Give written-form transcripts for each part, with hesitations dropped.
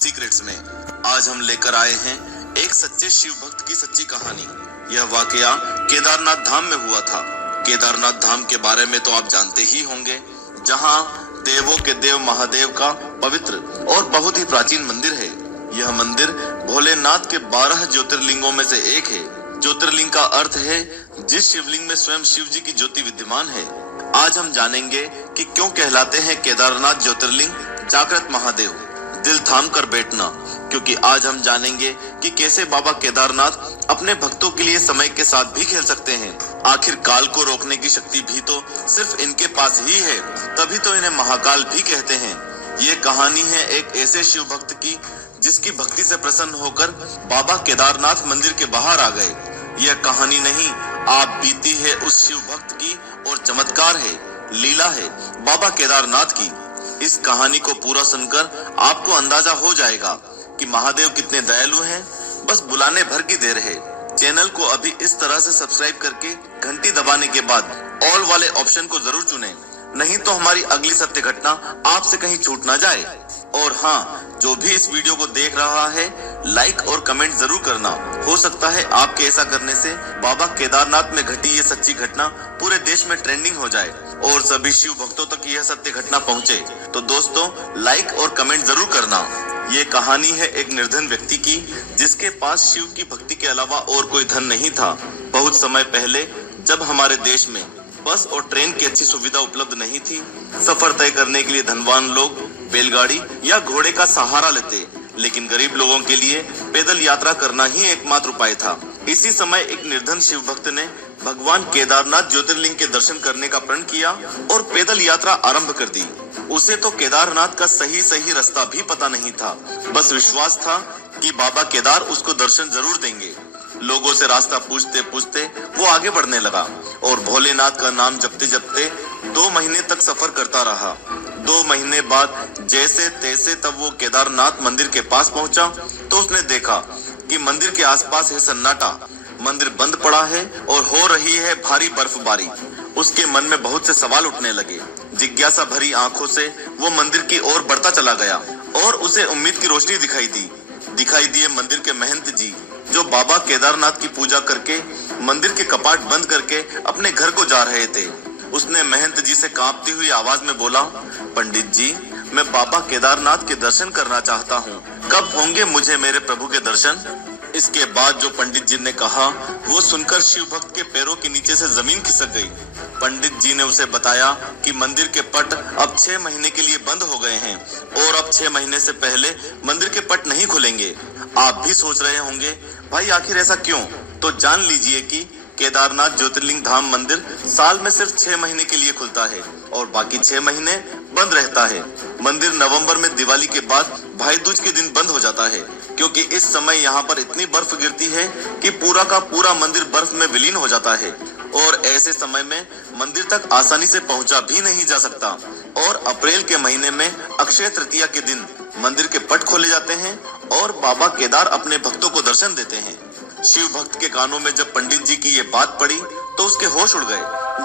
Secrets में आज हम लेकर आए हैं एक सच्चे शिव भक्त की सच्ची कहानी। यह वाकया केदारनाथ धाम में हुआ था। केदारनाथ धाम के बारे में तो आप जानते ही होंगे, जहां देवों के देव महादेव का पवित्र और बहुत ही प्राचीन मंदिर है। यह मंदिर भोलेनाथ के 12 ज्योतिर्लिंगों में से एक है। ज्योतिर्लिंग का अर्थ है जिस शिवलिंग में स्वयं शिव जी की ज्योति विद्यमान है। आज हम जानेंगे कि क्यों कहलाते हैं केदारनाथ ज्योतिर्लिंग जागृत महादेव। दिल थाम कर बैठना, क्योंकि आज हम जानेंगे कि कैसे बाबा केदारनाथ अपने भक्तों के लिए समय के साथ भी खेल सकते हैं। आखिर काल को रोकने की शक्ति भी तो सिर्फ इनके पास ही है, तभी तो इन्हें महाकाल भी कहते हैं। ये कहानी है एक ऐसे शिव भक्त की जिसकी भक्ति से प्रसन्न होकर बाबा केदारनाथ मंदिर के बाहर आ गए। यह कहानी नहीं, आप बीती है उस शिव भक्त की और चमत्कार है, लीला है बाबा केदारनाथ की। इस कहानी को पूरा सुनकर आपको अंदाजा हो जाएगा कि महादेव कितने दयालु हैं। बस बुलाने भर की देर है। चैनल को अभी इस तरह से सब्सक्राइब करके घंटी दबाने के बाद ऑल वाले ऑप्शन को जरूर चुनें, नहीं तो हमारी अगली सत्य घटना आपसे कहीं छूट ना जाए। और हाँ, जो भी इस वीडियो को देख रहा है, लाइक और कमेंट जरूर करना। हो सकता है आपके ऐसा करने से बाबा केदारनाथ में घटी ये सच्ची घटना पूरे देश में ट्रेंडिंग हो जाए और सभी शिव भक्तों तक यह सत्य घटना पहुंचे। तो दोस्तों, लाइक और कमेंट जरूर करना। ये कहानी है एक निर्धन व्यक्ति की, जिसके पास शिव की भक्ति के अलावा और कोई धन नहीं था। बहुत समय पहले जब हमारे देश में बस और ट्रेन की अच्छी सुविधा उपलब्ध नहीं थी, सफर तय करने के लिए धनवान लोग बैलगाड़ी या घोड़े का सहारा लेते, लेकिन गरीब लोगों के लिए पैदल यात्रा करना ही एकमात्र उपाय था। इसी समय एक निर्धन शिव भक्त ने भगवान केदारनाथ ज्योतिर्लिंग के दर्शन करने का प्रण किया और पैदल यात्रा आरंभ कर दी। उसे तो केदारनाथ का सही रास्ता भी पता नहीं था, बस विश्वास था कि बाबा केदार उसको दर्शन जरूर देंगे। लोगों से रास्ता पूछते पूछते वो आगे बढ़ने लगा और भोलेनाथ का नाम जपते जपते 2 महीने तक सफर करता रहा। 2 महीने बाद जैसे तैसे तब वो केदारनाथ मंदिर के पास पहुंचा तो उसने देखा कि मंदिर के आसपास है सन्नाटा। मंदिर बंद पड़ा है और हो रही है भारी बर्फबारी। उसके मन में बहुत से सवाल उठने लगे। जिज्ञासा भरी आंखों से वो मंदिर की ओर बढ़ता चला गया और उसे उम्मीद की रोशनी दिखाई दिए मंदिर के महंत जी, जो बाबा केदारनाथ की पूजा करके मंदिर के कपाट बंद करके अपने घर को जा रहे थे। उसने महंत जी से कांपती हुई आवाज में बोला, पंडित जी, मैं बाबा केदारनाथ के दर्शन करना चाहता हूँ, कब होंगे मुझे मेरे प्रभु के दर्शन? इसके बाद जो पंडित जी ने कहा, वो सुनकर शिव भक्त के पैरों के नीचे से जमीन खिसक गई। पंडित जी ने उसे बताया कि मंदिर के पट अब 6 महीने के लिए बंद हो गए हैं और अब 6 महीने से पहले मंदिर के पट नहीं खुलेंगे। आप भी सोच रहे होंगे, भाई आखिर ऐसा क्यों? तो जान लीजिए कि केदारनाथ ज्योतिर्लिंग धाम मंदिर साल में सिर्फ 6 महीने के लिए खुलता है और बाकी 6 महीने बंद रहता है। मंदिर नवंबर में दिवाली के बाद भाई दूज के दिन बंद हो जाता है, क्योंकि इस समय यहाँ पर इतनी बर्फ गिरती है कि पूरा का पूरा मंदिर बर्फ में विलीन हो जाता है और ऐसे समय में मंदिर तक आसानी से पहुंचा भी नहीं जा सकता। और अप्रैल के महीने में अक्षय तृतीया के दिन मंदिर के पट खोले जाते हैं और बाबा केदार अपने भक्तों को दर्शन देते हैं। शिव भक्त के कानों में जब पंडित जी की ये बात पड़ी तो उसके होश उड़ गए,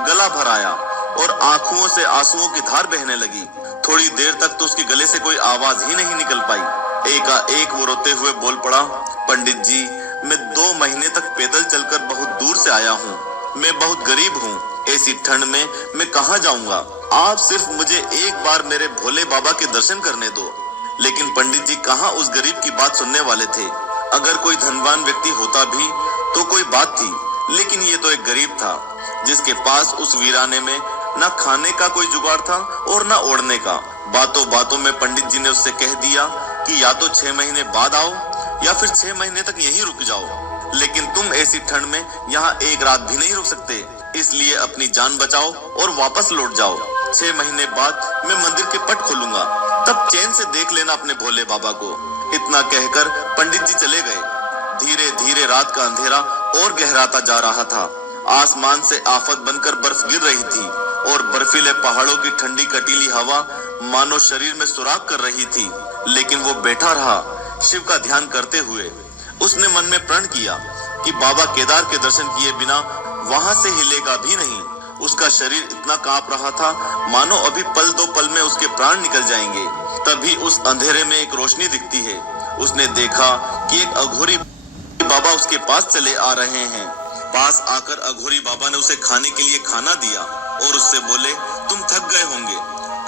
गला भर आया और आंखों से आंसुओं की धार बहने लगी। थोड़ी देर तक तो उसके गले से कोई आवाज ही नहीं निकल पाई। एकाएक वो रोते हुए बोल पड़ा, पंडित जी, मैं 2 महीने तक पैदल चलकर बहुत दूर से आया हूँ। मैं बहुत गरीब हूँ, ऐसी ठंड में मैं कहाँ जाऊँगा? आप सिर्फ मुझे एक बार मेरे भोले बाबा के दर्शन करने दो। लेकिन पंडित जी कहाँ उस गरीब की बात सुनने वाले थे। अगर कोई धनवान व्यक्ति होता भी तो कोई बात थी, लेकिन ये तो एक गरीब था जिसके पास उस वीराने में न खाने का कोई जुगाड़ था और न ओढ़ने का। बातों बातों में पंडित जी ने उससे कह दिया कि या तो 6 महीने बाद आओ या फिर 6 महीने तक यहीं रुक जाओ, लेकिन तुम ऐसी ठंड में यहाँ एक रात भी नहीं रुक सकते, इसलिए अपनी जान बचाओ और वापस लौट जाओ। 6 महीने बाद मैं मंदिर के पट खोलूंगा, तब चैन से देख लेना अपने भोले बाबा को। इतना कहकर पंडित जी चले गए। धीरे धीरे रात का अंधेरा और गहराता जा रहा था। आसमान से आफत बनकर बर्फ गिर रही थी और बर्फीले पहाड़ों की ठंडी कटीली हवा मानो शरीर में सुराख कर रही थी। लेकिन वो बैठा रहा, शिव का ध्यान करते हुए। उसने मन में प्रण किया कि बाबा केदार के दर्शन किए बिना वहां से हिलेगा भी नहीं। उसका शरीर इतना कांप रहा था मानो अभी पल 2 पल में उसके प्राण निकल जाएंगे। तभी उस अंधेरे में एक रोशनी दिखती है। उसने देखा कि एक अघोरी बाबा उसके पास चले आ रहे हैं। पास आकर अघोरी बाबा ने उसे खाने के लिए खाना दिया और उससे बोले, तुम थक गए होंगे,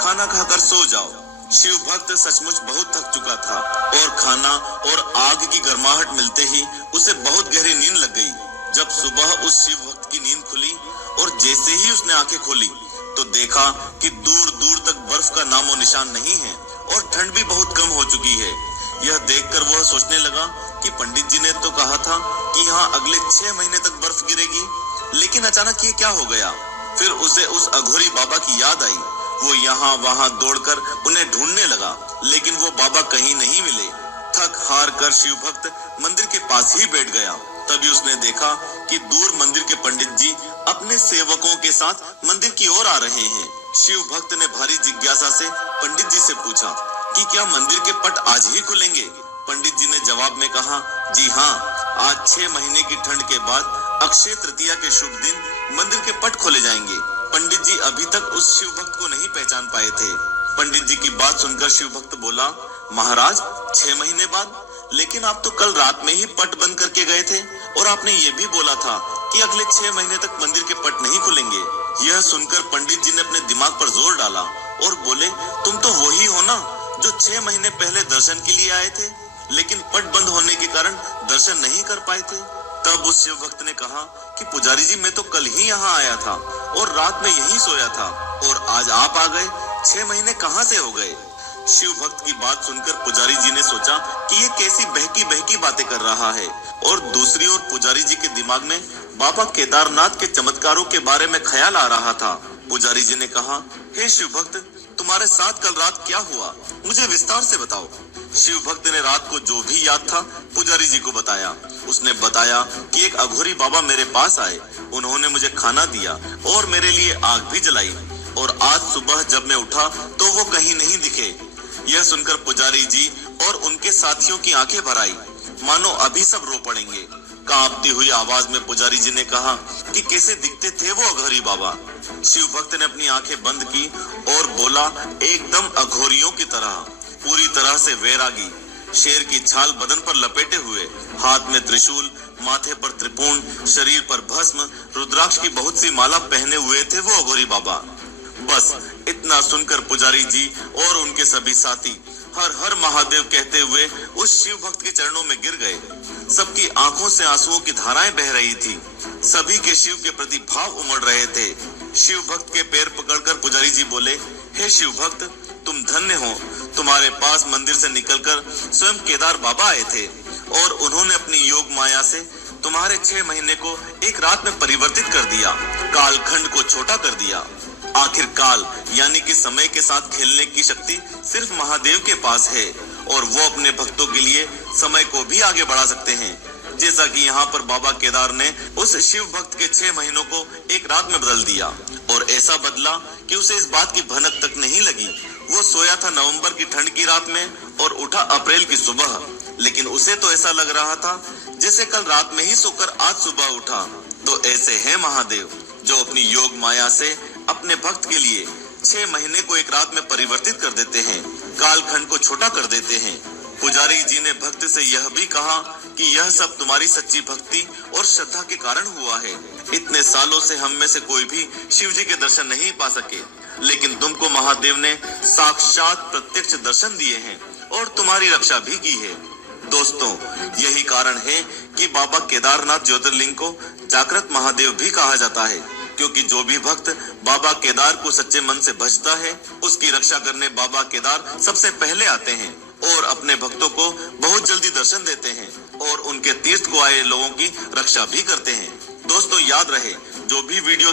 खाना खाकर सो जाओ। शिव भक्त सचमुच बहुत थक चुका था और खाना और आग की गर्माहट मिलते ही उसे बहुत गहरी नींद लग गई। जब सुबह उस शिव भक्त की नींद खुली और जैसे ही उसने आंखें खोली तो देखा कि दूर दूर तक बर्फ का नामो निशान नहीं है और ठंड भी बहुत कम हो चुकी है। यह देखकर वह सोचने लगा कि पंडित जी ने तो कहा था कि यहाँ अगले 6 महीने तक बर्फ गिरेगी, लेकिन अचानक ये क्या हो गया। फिर उसे उस अघोरी बाबा की याद आई। वो यहाँ वहाँ दौड़कर उन्हें ढूंढने लगा, लेकिन वो बाबा कहीं नहीं मिले। थक हार कर शिव भक्त मंदिर के पास ही बैठ गया। तभी उसने देखा कि दूर मंदिर के पंडित जी अपने सेवकों के साथ मंदिर की ओर आ रहे हैं। शिव भक्त ने भारी जिज्ञासा से पंडित जी से पूछा कि क्या मंदिर के पट आज ही खुलेंगे। पंडित जी ने जवाब में कहा, जी हाँ, आज 6 महीने की ठंड के बाद अक्षय तृतीया के शुभ दिन मंदिर के पट खोले जाएंगे। पंडित जी अभी तक उस शिव भक्त को नहीं पहचान पाए थे। पंडित जी की बात सुनकर शिव भक्त बोला, महाराज 6 महीने बाद, लेकिन आप तो कल रात में ही पट बंद करके गए थे और आपने ये भी बोला था कि अगले 6 महीने तक मंदिर के पट नहीं खुलेंगे। यह सुनकर पंडित जी ने अपने दिमाग पर जोर डाला और बोले, तुम तो वही हो ना जो 6 महीने पहले दर्शन के लिए आए थे, लेकिन पट बंद होने के कारण दर्शन नहीं कर पाए थे। तब उस शिव भक्त ने कहा कि पुजारी जी, मैं तो कल ही यहाँ आया था और रात में यहीं सोया था और आज आप आ गए, 6 महीने कहाँ से हो गए। शिव भक्त की बात सुनकर पुजारी जी ने सोचा कि ये कैसी बहकी बहकी बातें कर रहा है, और दूसरी ओर पुजारी जी के दिमाग में बाबा केदारनाथ के चमत्कारों के बारे में ख्याल आ रहा था। पुजारी जी ने कहा, हे शिव भक्त, तुम्हारे साथ कल रात क्या हुआ, मुझे विस्तार से बताओ। शिव भक्त ने रात को जो भी याद था पुजारी जी को बताया। उसने बताया कि एक अघोरी बाबा मेरे पास आए, उन्होंने मुझे खाना दिया और मेरे लिए आग भी जलाई, और आज सुबह जब मैं उठा तो वो कहीं नहीं दिखे। यह सुनकर पुजारी जी और उनके साथियों की आंखें भर आई, मानो अभी सब रो पड़ेंगे। कांपती हुई आवाज में पुजारी जी ने कहा कि कैसे दिखते थे वो अघोरी बाबा। शिव भक्त ने अपनी आंखें बंद की और बोला, एकदम अघोरियों की तरह, पूरी तरह से वैरागी, शेर की छाल बदन पर लपेटे हुए, हाथ में त्रिशूल, माथे पर त्रिपुंड, शरीर पर भस्म, रुद्राक्ष की बहुत सी माला पहने हुए थे वो अघोरी बाबा। बस इतना सुनकर पुजारी जी और उनके सभी साथी हर हर महादेव कहते हुए उस शिव भक्त के चरणों में गिर गए। सबकी आंखों से आंसुओं की धाराएं बह रही थी। सभी के शिव के प्रति भाव उमड़ रहे थे। शिव भक्त के पैर पकड़कर पुजारी जी बोले, हे शिव भक्त, तुम धन्य हो, तुम्हारे पास मंदिर से निकलकर स्वयं केदार बाबा आए थे और उन्होंने अपनी योग माया से तुम्हारे 6 महीने को एक रात में परिवर्तित कर दिया, कालखंड को छोटा कर दिया। आखिर काल यानी कि समय के साथ खेलने की शक्ति सिर्फ महादेव के पास है और वो अपने भक्तों के लिए समय को भी आगे बढ़ा सकते हैं। जैसा कि यहाँ पर बाबा केदार ने उस शिव भक्त के 6 महीनों को एक रात में बदल दिया, और ऐसा बदला कि उसे इस बात की भनक तक नहीं लगी। वो सोया था नवंबर की ठंड की रात में और उठा अप्रैल की सुबह, लेकिन उसे तो ऐसा लग रहा था जैसे कल रात में ही सोकर आज सुबह उठा। तो ऐसे हैं महादेव जो अपनी योग माया से अपने भक्त के लिए 6 महीने को एक रात में परिवर्तित कर देते हैं, कालखंड को छोटा कर देते हैं। पुजारी जी ने भक्त से यह भी कहा कि यह सब तुम्हारी सच्ची भक्ति और श्रद्धा के कारण हुआ है। इतने सालों से हम में से कोई भी शिव जी के दर्शन नहीं पा सके, लेकिन तुमको महादेव ने साक्षात प्रत्यक्ष दर्शन दिए हैं और तुम्हारी रक्षा भी की है। दोस्तों, यही कारण है कि बाबा केदारनाथ ज्योतिर्लिंग को जागृत महादेव भी कहा जाता है, क्योंकि जो भी भक्त बाबा केदार को सच्चे मन से भजता है, उसकी रक्षा करने बाबा केदार सबसे पहले आते हैं और अपने भक्तों को बहुत जल्दी दर्शन देते हैं और उनके तीर्थ को आए लोगों की रक्षा भी करते हैं। दोस्तों, याद रहे, जो भी वीडियो